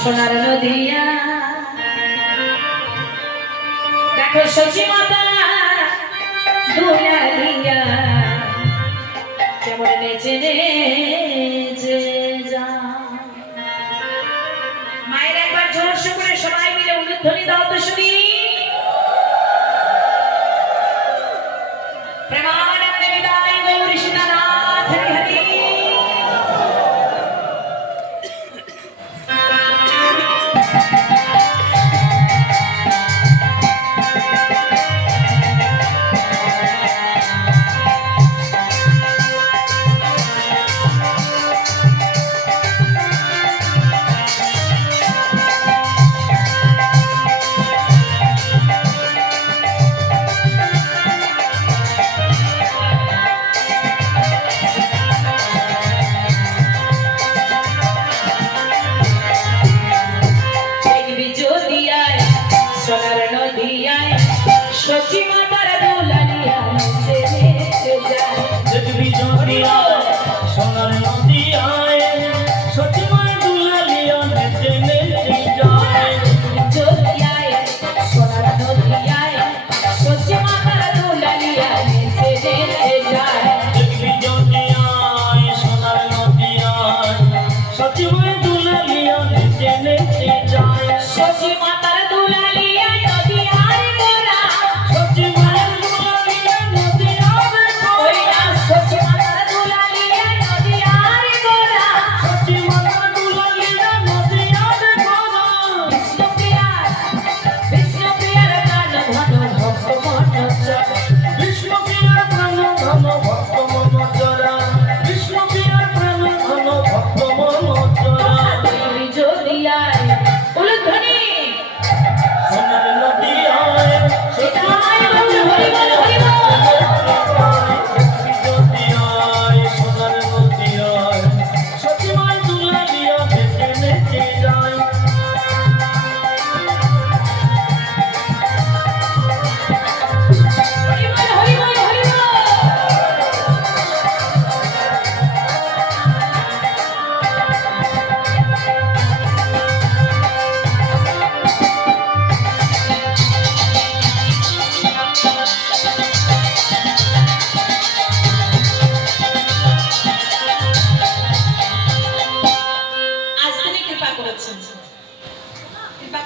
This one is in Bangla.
সোনার নদিয়া দেখো সচি মাতা দুলালিয়া কেমন নেচে নেচে যা মায়ের একবার জোরসে করে সবাই মিলে উলুধ্বনি দাও তো শুনি প্রেমানন্দে বিদায় গৌরী সীতানাথ হরি হরি সচি মাতার দুলালিয়া নেচে নেচে যায় দেখবি জড়িয়া সোনার নদিয়ায় সচি মায়ের দুলালিয়া নেচে নেচে যায় জড়িয়ায় সোনার নদিয়ায় সচি মাতার দুলালিয়া নেচে নেচে যায় দেখবি জড়িয়ায় সোনার নদিয়ায় সচি মায়ের দুলালিয়া নেচে নেচে যায় সচি মাতার